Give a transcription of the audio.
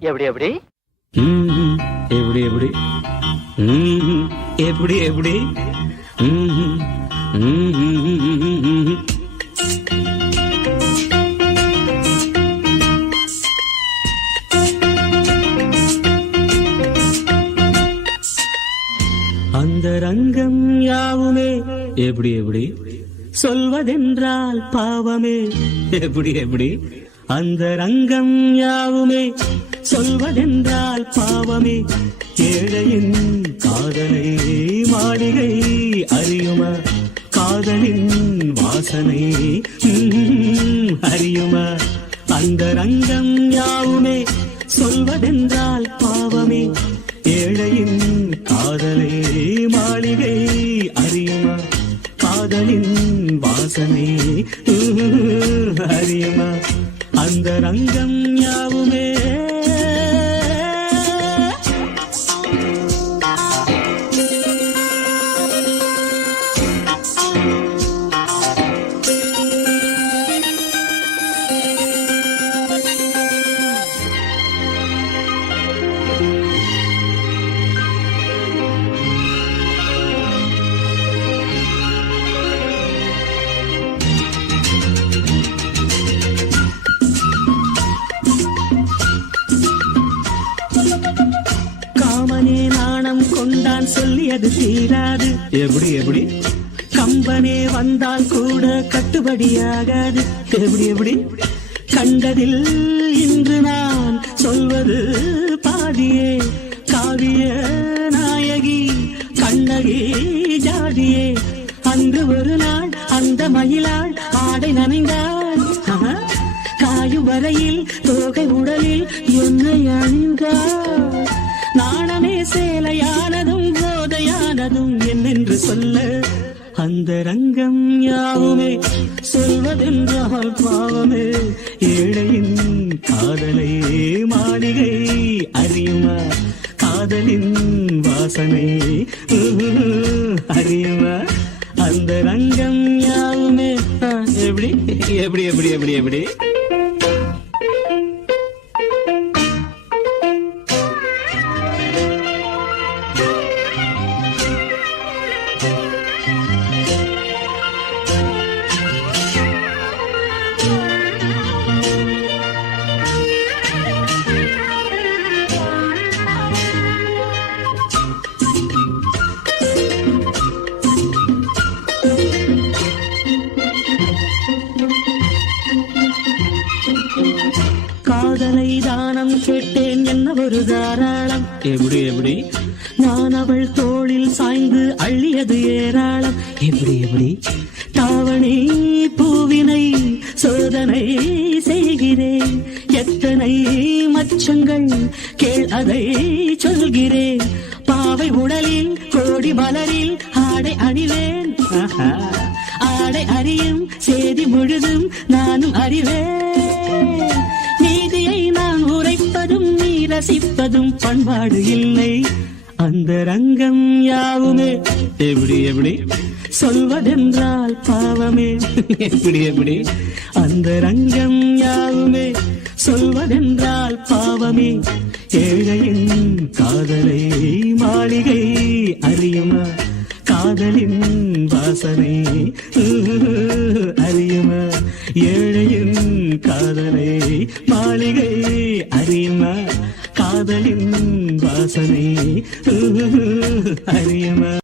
எப்படி எப்படி எப்படி எப்படி எப்படி எப்படி அந்த ரங்கம் யாவுமே எப்படி எப்படி சொல்வதென்றால் பாவமே எப்படி எப்படி அந்த ரங்கம் யாவுமே சொல்வதென்றால் பாவமே ஏழையின் காதலை மாளிகை அறியுமா காதலின் வாசனை அறியுமா அந்த ரங்கம் யாவுமே சொல்வதென்றால் பாவமே ஏழையின் காதலை மாளிகை அறியுமா காதலின் வாசனை அறியுமா அந்த ரங்கம் யாவுமே கொண்டான் சொல்லியது தீராது எப்படி எப்படி கம்பனே வந்தால் கூட கட்டுப்படியாகாது எப்படி எப்படி கண்டதில் இன்று நான் சொல்வது பாதியே காவிய நாயகி கண்ணகி ஜாதியே அன்று ஒரு நாள் அந்த மயிலாள் ஆடை நனைந்தாள் காயும் வரையில் தோகை உடலில் என்னை அணிந்தாள் நாணமே சேலையானதும் போதையானதும் என்னென்று சொல்ல அந்த ரங்கம் யாவுமே சொல்வதென்றால் பாவமே ஏழையின் காதலை மாளிகை அறியுமா காதலின் வாசனை அறியுமா அந்த ரங்கம் யாவுமே எப்படி எப்படி எப்படி எப்படி எப்படி காதலை தானம் கேட்டேன் என்ன ஒரு தாராளம் எப்படி எப்படி நான் அவள் தோளில் சாய்ந்து அள்ளியது ஏராளம் எப்படி எப்படி தாவணி பூவினை சோதனை செய்கிறேன் எத்தனை மச்சங்கள் கேள் அதை சொல்கிறேன் பாவை உடலில் கோடி மலரில் ஆடை அணிவேன் ஆடை அறியும் செய்தி முழுதும் நானும் அறிவேன் நீதியை நான் உரைப்பதும் நீ ரசிப்பதும் பண்பாடு இல்லை அந்த ரங்கம் யாவுமே எப்படி எப்படி சொல்வதென்றால் பாவமே எப்படி எப்படி அந்த ரங்கம் யாவுமே சொல்வதென்றால் பாவமே ஏழையின் காதலை மாளிகை அறியுமா காதலின் வாசனை அறியுமா ஏழையின் காதலை மாளிகை அறியுமா காதலின் வாசனை அறியுமா